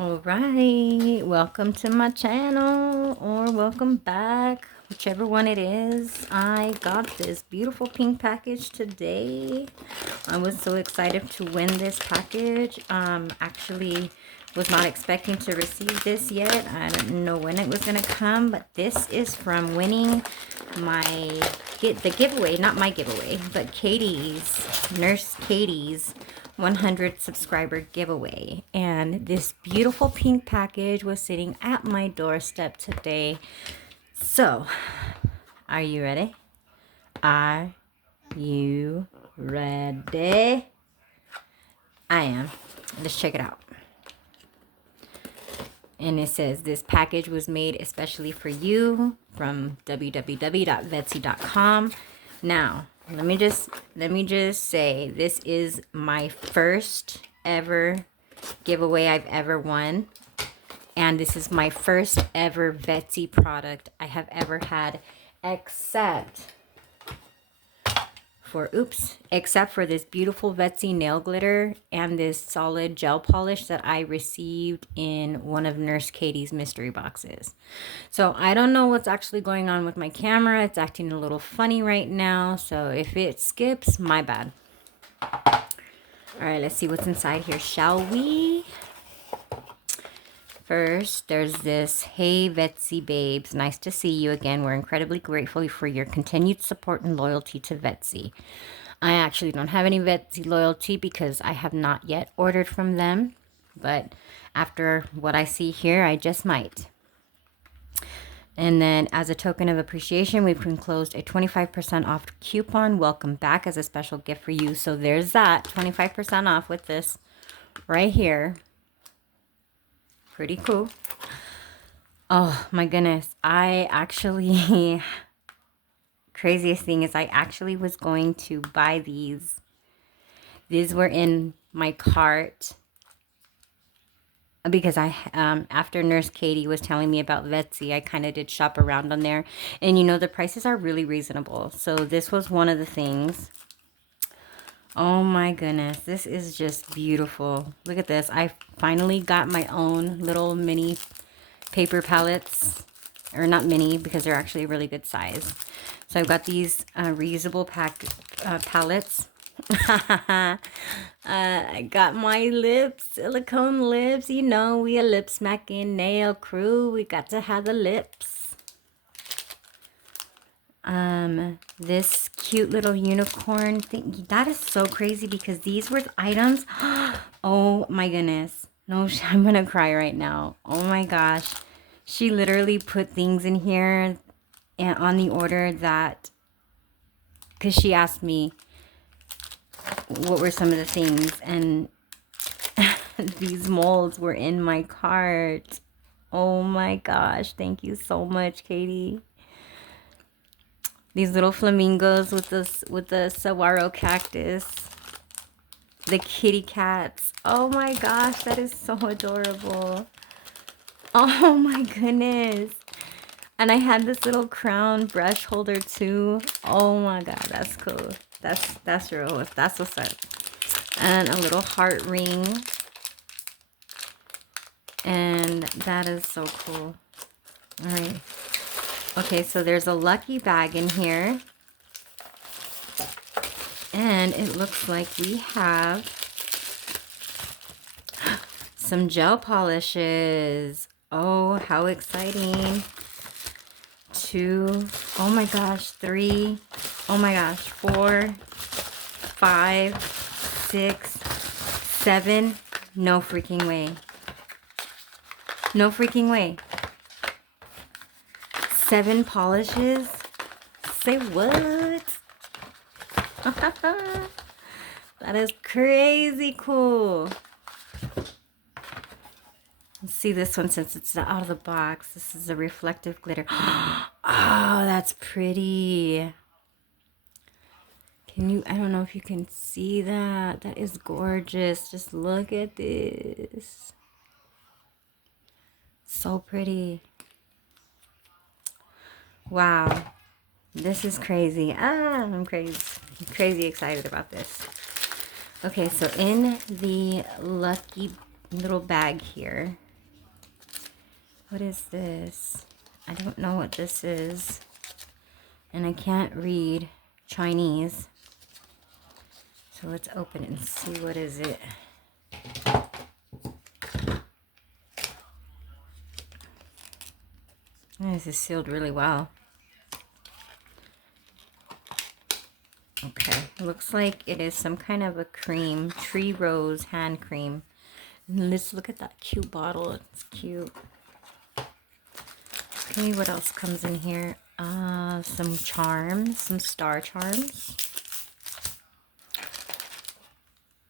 All right, welcome to my channel, or welcome back, whichever one it is. I got this beautiful pink package today. I was so excited to win this package. Actually was not expecting to receive this yet. I didn't know when it was gonna come, but this is from winning the giveaway, not my giveaway, but Nurse Katie's 100 subscriber giveaway. And this beautiful pink package was sitting at my doorstep today. So, are you ready? Are you ready? I am. Let's check it out. And it says this package was made especially for you from www.vettsy.com. Now, let me just say this is my first ever giveaway I've ever won. And this is my first ever Vettsy product I have ever had, except for this beautiful Vettsy nail glitter and this solid gel polish that I received in one of Nurse Katie's mystery boxes. So I don't know what's actually going on with my camera. It's acting a little funny right now. So if it skips, my bad. All right, let's see what's inside here, shall we? First, there's this, "Hey Vettsy babes, nice to see you again. We're incredibly grateful for your continued support and loyalty to Vettsy." I actually don't have any Vettsy loyalty because I have not yet ordered from them, but after what I see here, I just might. And then as a token of appreciation, we've enclosed a 25% off coupon. Welcome back as a special gift for you. So there's that 25% off with this right here. Pretty cool. Oh my goodness. Craziest thing is I actually was going to buy these. These were in my cart because after Nurse Katie was telling me about Vettsy, I kind of did shop around on there. And you know, the prices are really reasonable. So this was one of the things. Oh my goodness, this is just beautiful. Look at this. I finally got my own little mini paper palettes, or not mini because they're actually a really good size. So I've got these reusable palettes. I got my lips, silicone lips. You know, we a lip smacking nail crew. We got to have the lips. This cute little unicorn thing. That is so crazy because these were items. Oh my goodness. No, I'm gonna cry right now. Oh my gosh. She literally put things in here and on the order that, because she asked me what were some of the things, and these molds were in my cart. Oh my gosh. Thank you so much, Katie. These little flamingos with the saguaro cactus. The kitty cats. Oh my gosh, that is so adorable. Oh my goodness. And I had this little crown brush holder too. Oh my god, that's cool. That's real. That's what's up. And a little heart ring. And that is so cool. All right. Okay, so there's a lucky bag in here. And it looks like we have some gel polishes. Oh, how exciting. 2, oh my gosh, 3, oh my gosh, 4, 5, 6, 7. No freaking way. No freaking way. 7 polishes? Say what? That is crazy cool. Let's see this one since it's out of the box. This is a reflective glitter. Oh, that's pretty. Can you, I don't know if you can see that. That is gorgeous. Just look at this. So pretty. Wow. This is crazy. I'm crazy excited about this. Okay, so in the lucky little bag here, What is this? I don't know what this is. And I can't read Chinese. So let's open it and see what is it. This is sealed really well. Okay, looks like it is some kind of a cream, tree rose hand cream. And let's look at that cute bottle. It's cute. Okay, what else comes in here? Some charms, some star charms.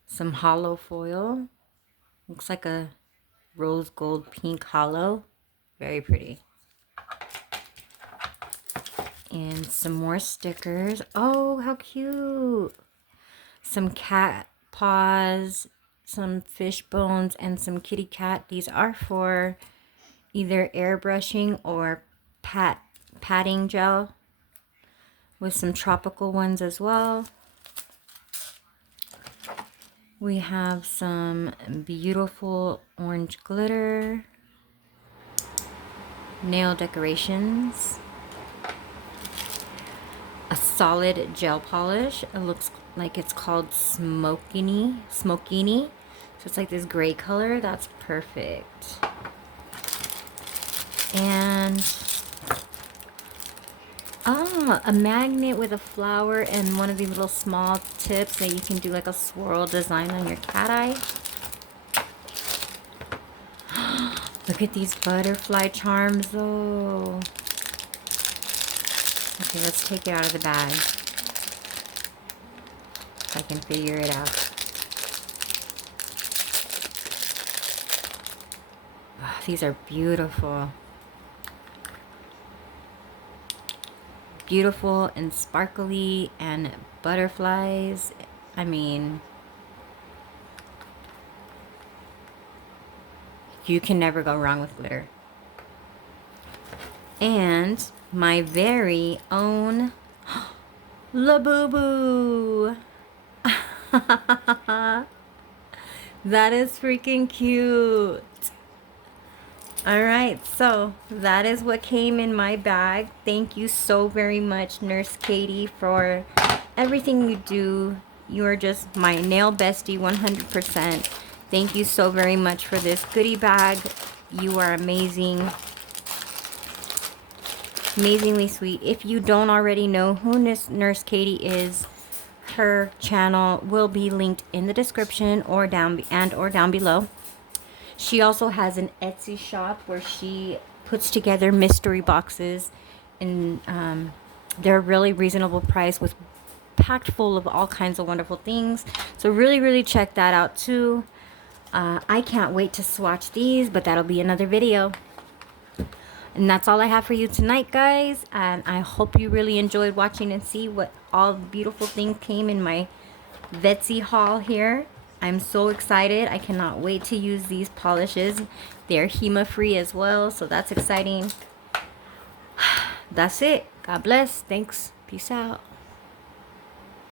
Some hollow foil. Looks like a rose gold pink hollow. Very pretty. And some more stickers. Oh, how cute. Some cat paws, some fish bones, and some kitty cat. These are for either airbrushing or patting gel, with some tropical ones as well. We have some beautiful orange glitter, nail decorations, a solid gel polish. It looks like it's called smokini. So it's like this gray color. That's perfect. And a magnet with a flower and one of these little small tips that you can do like a swirl design on your cat eye. Look at these butterfly charms though. Okay, let's take it out of the bag. If I can figure it out. Oh, these are beautiful. Beautiful and sparkly and butterflies. I mean, you can never go wrong with glitter. And my very own Labubu. That is freaking cute. Alright, so that is what came in my bag. Thank you so very much, Nurse Katie, for everything you do. You are just my nail bestie 100%. Thank you so very much for this goodie bag. You are amazing. Amazingly sweet. If you don't already know who Nurse Katie is, her channel will be linked in the description or down below. She also has an Etsy shop where she puts together mystery boxes, and they're really reasonable price with packed full of all kinds of wonderful things. So really check that out too. I can't wait to swatch these, but that'll be another video. And that's all I have for you tonight, guys. And I hope you really enjoyed watching and see what all the beautiful things came in my Vettsy haul here. I'm so excited. I cannot wait to use these polishes. They're HEMA free as well, so that's exciting. That's it. God bless. Thanks. Peace out.